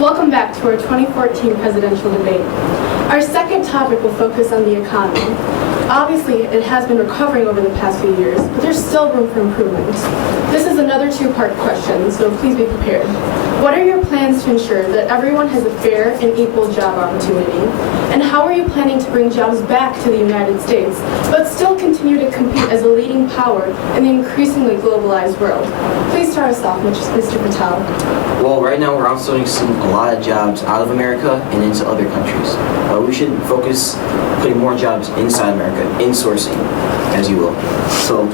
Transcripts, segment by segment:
Welcome back to our 2014 presidential debate. Our second topic will focus on the economy. Obviously, it has been recovering over the past few years, but there's still room for improvement. This is another two-part question, so please be prepared. What are your plans to ensure that everyone has a fair and equal job opportunity? And how are you planning to bring jobs back to the United States, but still continue to compete as a leading power in the increasingly globalized world? Please start us off, Mr. Patel. Well, right now we're outsourcing a lot of jobs out of America and into other countries. We should focus putting more jobs inside America, insourcing, as you will. So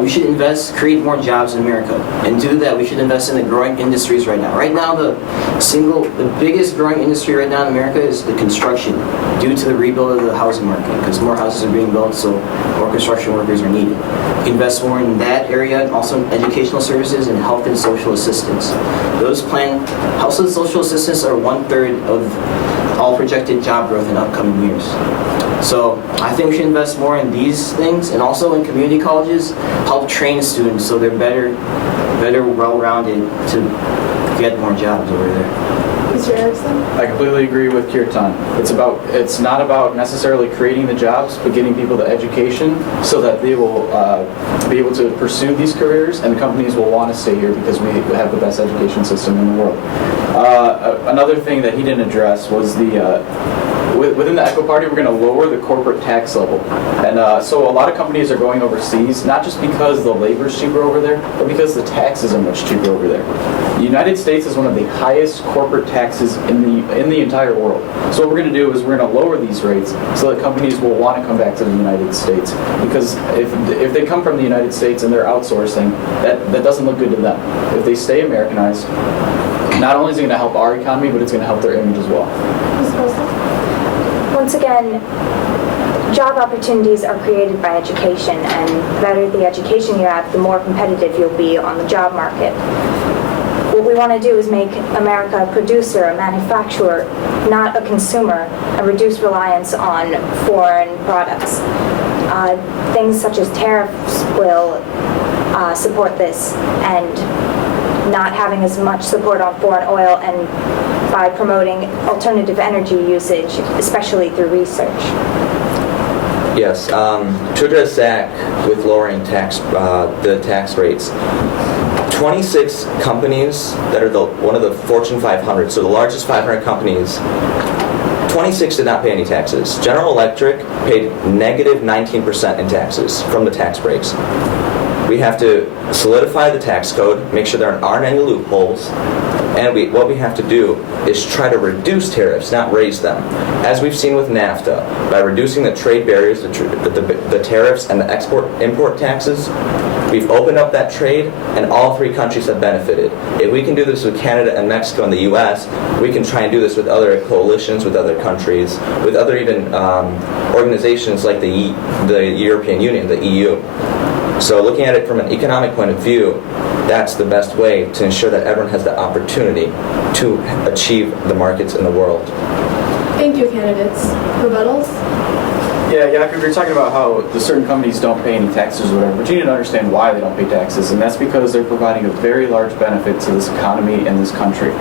we should create more jobs in America. And to do that, we should invest in the growing industries right now. Right now, the biggest growing industry right now in America is the construction, due to the rebuild of the housing market, because more houses are being built, so more construction workers are needed. Invest more in that area, and also in educational services and health and social assistance. Health and social assistance are 1/3 of all projected job growth in upcoming years. So I think we should invest more in these things, and also in community colleges, help train students so they're better well-rounded to get more jobs over there. Mr. Erickson? I completely agree with Kirtan. It's not about necessarily creating the jobs, but getting people the education so that they will be able to pursue these careers, and the companies will want to stay here because we have the best education system in the world. Another thing that he didn't address was within the Eco Party, we're going to lower the corporate tax level. And so a lot of companies are going overseas, not just because the labor is cheaper over there, but because the taxes are much cheaper over there. The United States is one of the highest corporate taxes in the entire world. So what we're going to do is we're going to lower these rates so that companies will want to come back to the United States. Because if they come from the United States and they're outsourcing, that doesn't look good to them. If they stay Americanized, not only is it going to help our economy, but it's going to help their image as well. Once again, job opportunities are created by education, and the better the education you have, the more competitive you'll be on the job market. What we want to do is make America a producer, a manufacturer, not a consumer, and reduce reliance on foreign products. Things such as tariffs will support this, and not having as much support on foreign oil, and by promoting alternative energy usage, especially through research. Yes, to address Zach with lowering the tax rates, 26 companies that are one of the Fortune 500, so the largest 500 companies, 26 did not pay any taxes. General Electric paid negative 19% in taxes from the tax breaks. We have to solidify the tax code, make sure there aren't any loopholes, and what we have to do is try to reduce tariffs, not raise them. As we've seen with NAFTA, by reducing the trade barriers, the tariffs, and the export-import taxes, we've opened up that trade, and all three countries have benefited. If we can do this with Canada and Mexico and the U.S., we can try and do this with other coalitions, with other countries, with other even organizations like the European Union, the EU. So looking at it from an economic point of view, that's the best way to ensure that everyone has the opportunity to achieve the markets in the world. Thank you, candidates. Rebuttals? Yeah, we were talking about how the certain companies don't pay any taxes or whatever, but you need to understand why they don't pay taxes, and that's because they're providing a very large benefit to this economy and this country.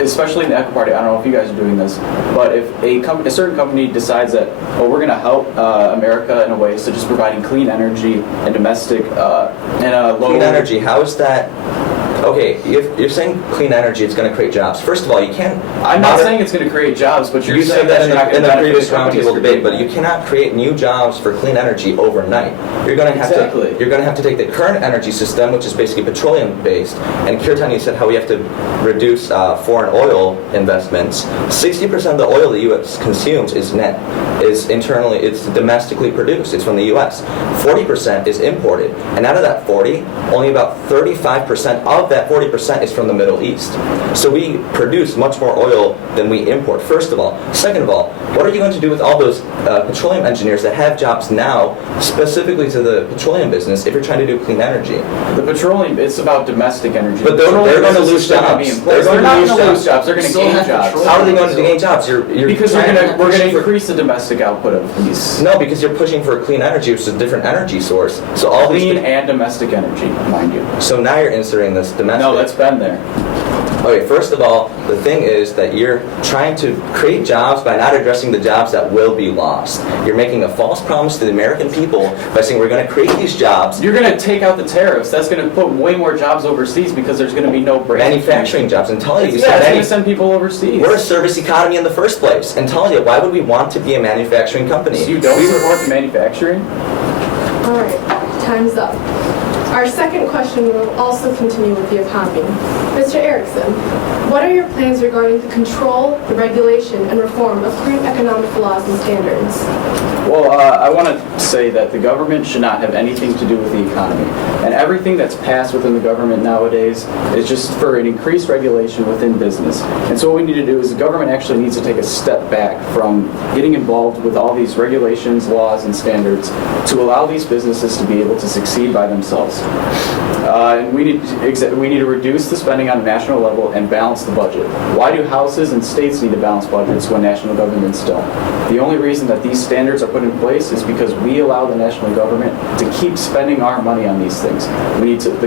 Especially in the Eco Party, I don't know if you guys are doing this, but if a certain company decides that, we're going to help America in a way, such as providing clean energy and domestic and low... Clean energy, how is that... Okay, if you're saying clean energy, it's going to create jobs. First of all, you can't... I'm not saying it's going to create jobs, but you said that in the previous roundtable debate, but you cannot create new jobs for clean energy overnight. You're going to have to take the current energy system, which is basically petroleum based, and Kirtan, you said how we have to reduce foreign oil investments. 60% of the oil the U.S. consumes is domestically produced. It's from the U.S. 40% is imported, and out of that 40, only about 35% of that 40% is from the Middle East. So we produce much more oil than we import, first of all. Second of all, what are you going to do with all those petroleum engineers that have jobs now, specifically to the petroleum business, if you're trying to do clean energy? The petroleum, it's about domestic energy. But they're going to lose jobs. They're not going to lose jobs. They're going to gain jobs. How are they going to gain jobs? Because we're going to increase the domestic output of these. No, because you're pushing for clean energy, which is a different energy source. So all clean and domestic energy, mind you. So now you're inserting this domestic. No, that's been there. Okay, first of all, the thing is that you're trying to create jobs by not addressing the jobs that will be lost. You're making a false promise to the American people by saying we're going to create these jobs. You're going to take out the tariffs. That's going to put way more jobs overseas because there's going to be no break. Manufacturing jobs. And Talia, you Yeah, said it's going to send people overseas. we're a service economy in the first place. And Talia, why would we want to be a manufacturing company? So you don't support manufacturing? All right, time's up. Our second question will also continue with the economy. Mr. Erickson, what are your plans regarding the control, the regulation, and reform of current economic laws and standards? Well, I want to say that the government should not have anything to do with the economy. And everything that's passed within the government nowadays is just for an increased regulation within business. And so what we need to do is the government actually needs to take a step back from getting involved with all these regulations, laws, and standards to allow these businesses to be able to succeed by themselves. And we need to reduce the spending on a national level and balance the budget. Why do houses and states need to balance budgets when national governments don't? The only reason that these standards are put in place is because we allow the national government to keep spending our money on these things. The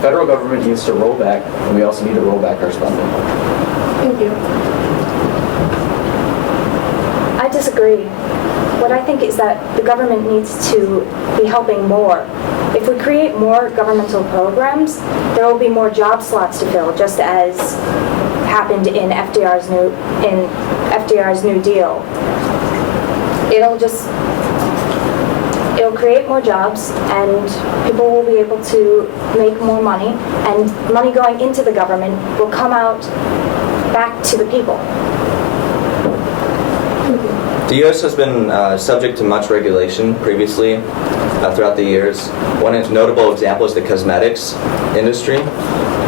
federal government needs to roll back, and we also need to roll back our spending. Thank you. I disagree. What I think is that the government needs to be helping more. If we create more governmental programs, there will be more job slots to fill, just as happened in FDR's New Deal. It'll create more jobs, and people will be able to make more money, and money going into the government will come out back to the people. The U.S. has been subject to much regulation previously throughout the years. One notable example is the cosmetics industry,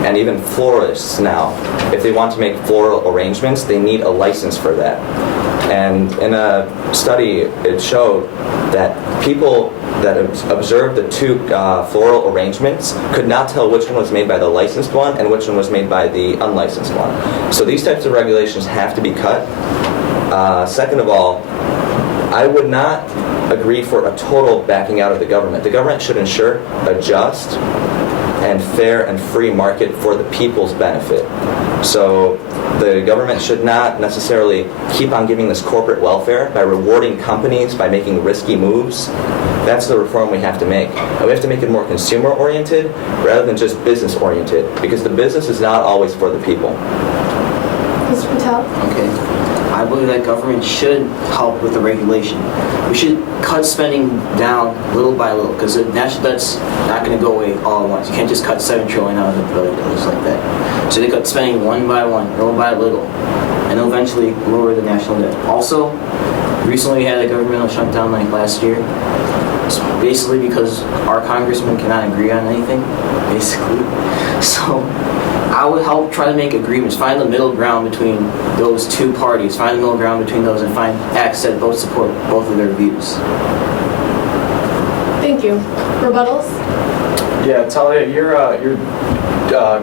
and even florists now. If they want to make floral arrangements, they need a license for that. And in a study, it showed that people that observed the two floral arrangements could not tell which one was made by the licensed one and which one was made by the unlicensed one. So these types of regulations have to be cut. Second of all, I would not agree for a total backing out of the government. The government should ensure a just and fair and free market for the people's benefit. So the government should not necessarily keep on giving this corporate welfare by rewarding companies, by making risky moves. That's the reform we have to make. And we have to make it more consumer-oriented rather than just business-oriented, because the business is not always for the people. Mr. Patel? Okay. I believe that government should help with the regulation. We should cut spending down little by little, because the national debt's not going to go away all at once. You can't just cut $7 trillion out of $1 billion just like that. So they cut spending one by one, little by little, and eventually lower the national debt. Also, recently we had a governmental shutdown like last year. It's basically because our congressmen cannot agree on anything, basically. So I would help try to make agreements, find the middle ground between those two parties, find the middle ground between those, and find acts that both support both of their views. Thank you. Rebuttals? Yeah, Talia, your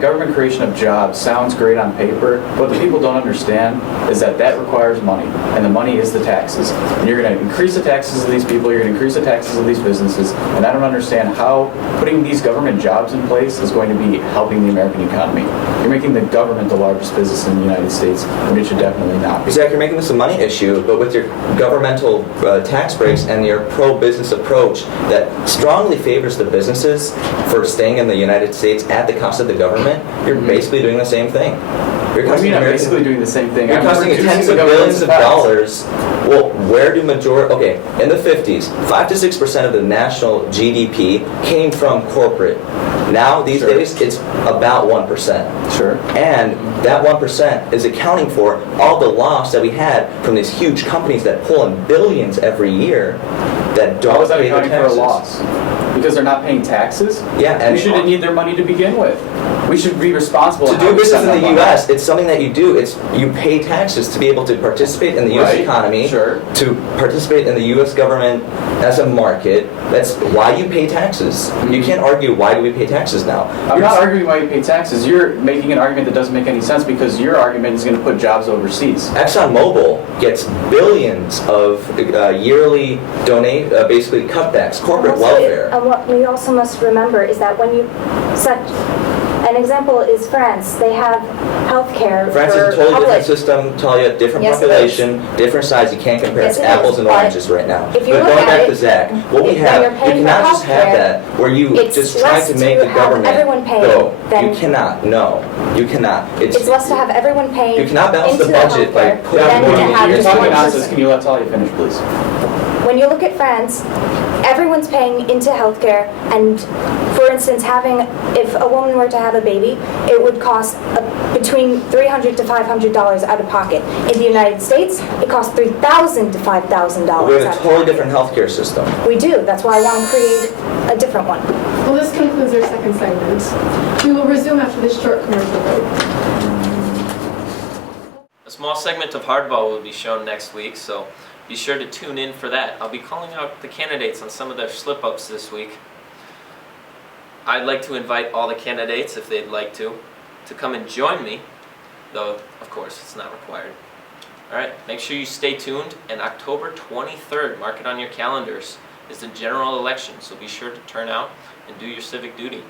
government creation of jobs sounds great on paper. What the people don't understand is that that requires money, and the money is the taxes. And you're going to increase the taxes of these people, you're going to increase the taxes of these businesses, and I don't understand how putting these government jobs in place is going to be helping the American economy. You're making the government the largest business in the United States, and it should definitely not be. Zach, you're making this a money issue, but with your governmental tax breaks and your pro-business approach that strongly favors the businesses for staying in the United States at the cost of the government, you're basically doing the same thing. You're What do you mean I'm basically doing the same thing? You're I'm costing reducing tens the of government's billions of effects. dollars. Well, where do in the 50s, 5 to 6% of the national GDP came from corporate. Now, these days, it's about 1%. Sure. And that 1% is accounting for all the loss that we had from these huge companies that pull in billions every year that don't How is that pay their accounting for a taxes. loss? Because they're not paying taxes? Yeah, and we shouldn't need their money to begin with. We should be responsible. to how do we business spend in the our money. U.S., it's something that you do. It's you pay taxes to be able to participate in the U.S. Right, economy, sure. to participate in the U.S. government as a market. That's why you pay taxes. You can't argue why do we pay taxes now. I'm not arguing why you pay taxes. You're making an argument that doesn't make any sense because your argument is going to put jobs overseas. ExxonMobil gets billions of yearly basically cutbacks, corporate welfare. And what we also must remember is that when you set An example is France. They have healthcare France for is a totally public. different system, Talia, different Yes, it population, different size. You can't compare Yes, it apples is, and but oranges right now. if you But look going at back it, to Zach, what we when have, you're you paying for cannot just have healthcare, that where you it's just try less to make to the have government everyone pay go. than- You cannot. No, you cannot. It's less to have everyone paying You cannot balance into the budget by healthcare putting than to money have You're just into talking one it. nonsense. Can person. you let Talia finish, please? When you look at France, everyone's paying into healthcare, and for instance, if a woman were to have a baby, it would cost between $300 to $500 out of pocket. In the United States, it costs $3,000 to $5,000 We out have of a totally pocket. different healthcare system. We do. That's why I want to create a different one. Well, this concludes our second segment. We will resume after this short commercial break. A small segment of Hardball will be shown next week, so be sure to tune in for that. I'll be calling out the candidates on some of their slip-ups this week. I'd like to invite all the candidates, if they'd like to come and join me, though, of course, it's not required. Alright, make sure you stay tuned, and October 23rd, mark it on your calendars, is the general election, so be sure to turn out and do your civic duty.